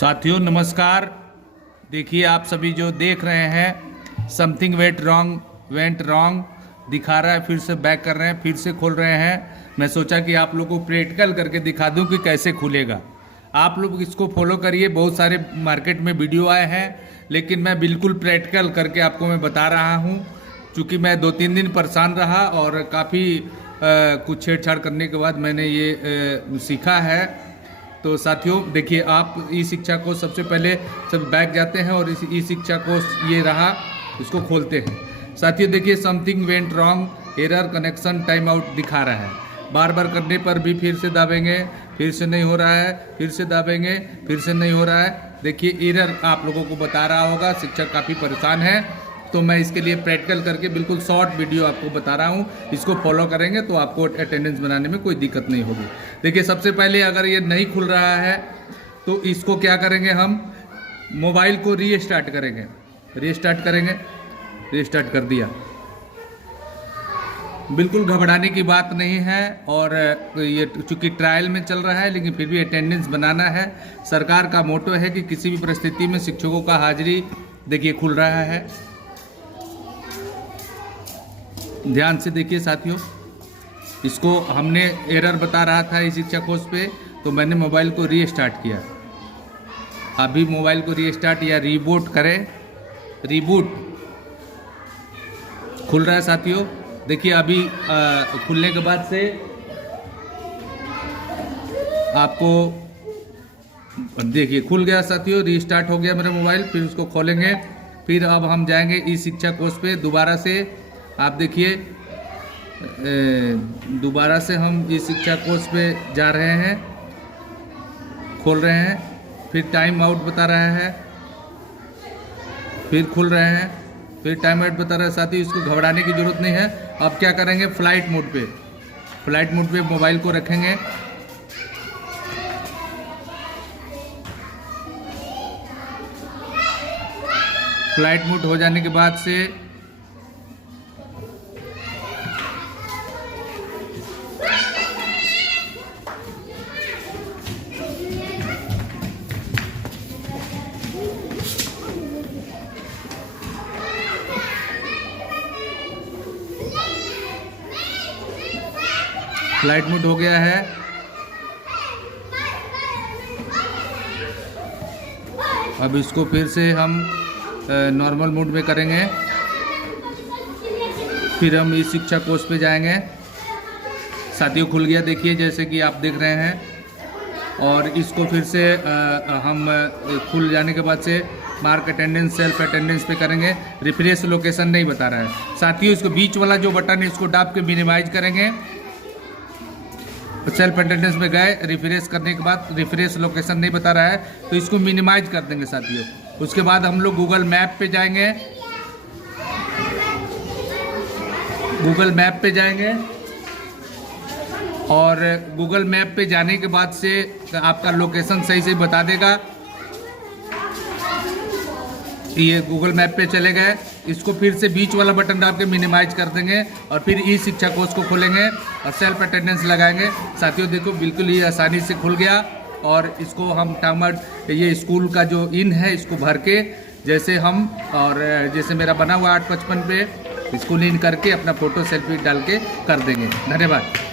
साथियों नमस्कार। देखिए आप सभी जो देख रहे हैं समथिंग वेंट रॉन्ग दिखा रहा है, फिर से बैक कर रहे हैं, फिर से खोल रहे हैं। मैं सोचा कि आप लोगों को प्रैक्टिकल करके दिखा दूं कि कैसे खुलेगा। आप लोग इसको फॉलो करिए। बहुत सारे मार्केट में वीडियो आए हैं, लेकिन मैं बिल्कुल प्रैक्टिकल करके आपको मैं बता रहा हूं। चूँकि मैं 2-3 दिन परेशान रहा और काफ़ी कुछ छेड़छाड़ करने के बाद मैंने ये सीखा है। तो साथियों देखिए, आप ई शिक्षा को सबसे पहले सब बैक जाते हैं और इस ई शिक्षा को ये रहा, इसको खोलते हैं। साथियों देखिए, something went wrong, error, connection, time out दिखा रहा है। बार बार करने पर भी फिर से दाबेंगे, फिर से नहीं हो रहा है, फिर से दाबेंगे, फिर से नहीं हो रहा है। देखिए एरर आप लोगों को बता रहा होगा, शिक्षक काफ़ी परेशान है। तो मैं इसके लिए प्रैक्टिकल करके बिल्कुल शॉर्ट वीडियो आपको बता रहा हूँ। इसको फॉलो करेंगे तो आपको अटेंडेंस बनाने में कोई दिक्कत नहीं होगी। देखिए सबसे पहले अगर ये नहीं खुल रहा है तो इसको क्या करेंगे, हम मोबाइल को रीस्टार्ट करेंगे। रीस्टार्ट कर दिया। बिल्कुल घबराने की बात नहीं है। और ये चूँकि ट्रायल में चल रहा है, लेकिन फिर भी अटेंडेंस बनाना है। सरकार का मोटो है कि किसी भी परिस्थिति में शिक्षकों का हाजिरी। देखिए खुल रहा है, ध्यान से देखिए साथियों। इसको हमने एरर बता रहा था इस शिक्षा कोर्स पे, तो मैंने मोबाइल को रीस्टार्ट किया। अभी मोबाइल को रीस्टार्ट या रीबूट करें, रीबूट खुल रहा है साथियों। देखिए अभी खुलने के बाद से आपको देखिए खुल गया साथियों, रीस्टार्ट हो गया मेरा मोबाइल। फिर उसको खोलेंगे, फिर अब हम जाएंगे इस शिक्षा कोर्स पे दोबारा से। आप देखिए दोबारा से हम इस शिक्षा कोर्स पे जा रहे हैं, खोल रहे हैं, फिर टाइम आउट बता रहा है, फिर खुल रहे हैं, फिर टाइम आउट बता रहा है। साथ ही इसको घबराने की जरूरत नहीं है। अब क्या करेंगे, फ्लाइट मोड पे मोबाइल को रखेंगे। फ्लाइट मोड हो जाने के बाद से फ्लाइट मोड हो गया है। अब इसको फिर से हम नॉर्मल मोड में करेंगे। फिर हम इस शिक्षा कोर्स पे जाएंगे। साथियों खुल गया, देखिए जैसे कि आप देख रहे हैं। और इसको फिर से हम खुल जाने के बाद से मार्क अटेंडेंस, सेल्फ अटेंडेंस पे करेंगे। रिफ्रेश लोकेशन नहीं बता रहा है साथियों। इसको बीच वाला जो बटन है इसको दाब के मिनिमाइज करेंगे। सेल्फ अटेंडेंस में गए, रिफ्रेश करने के बाद रिफ्रेश लोकेशन नहीं बता रहा है तो इसको मिनिमाइज कर देंगे साथियों। उसके बाद हम लोग गूगल मैप पे जाएंगे। और गूगल मैप पे जाने के बाद से आपका लोकेशन सही से बता देगा। ये गूगल मैप पे चले गए, इसको फिर से बीच वाला बटन दाब के मिनिमाइज कर देंगे और फिर ई शिक्षा कोर्स को खोलेंगे और सेल्फ अटेंडेंस लगाएंगे। साथियों देखो बिल्कुल ही आसानी से खुल गया। और इसको हम टाइमर, ये स्कूल का जो इन है इसको भर के जैसे हम, और जैसे मेरा बना हुआ 855 पे इसको इन करके अपना फ़ोटो सेल्फी डाल के कर देंगे। धन्यवाद।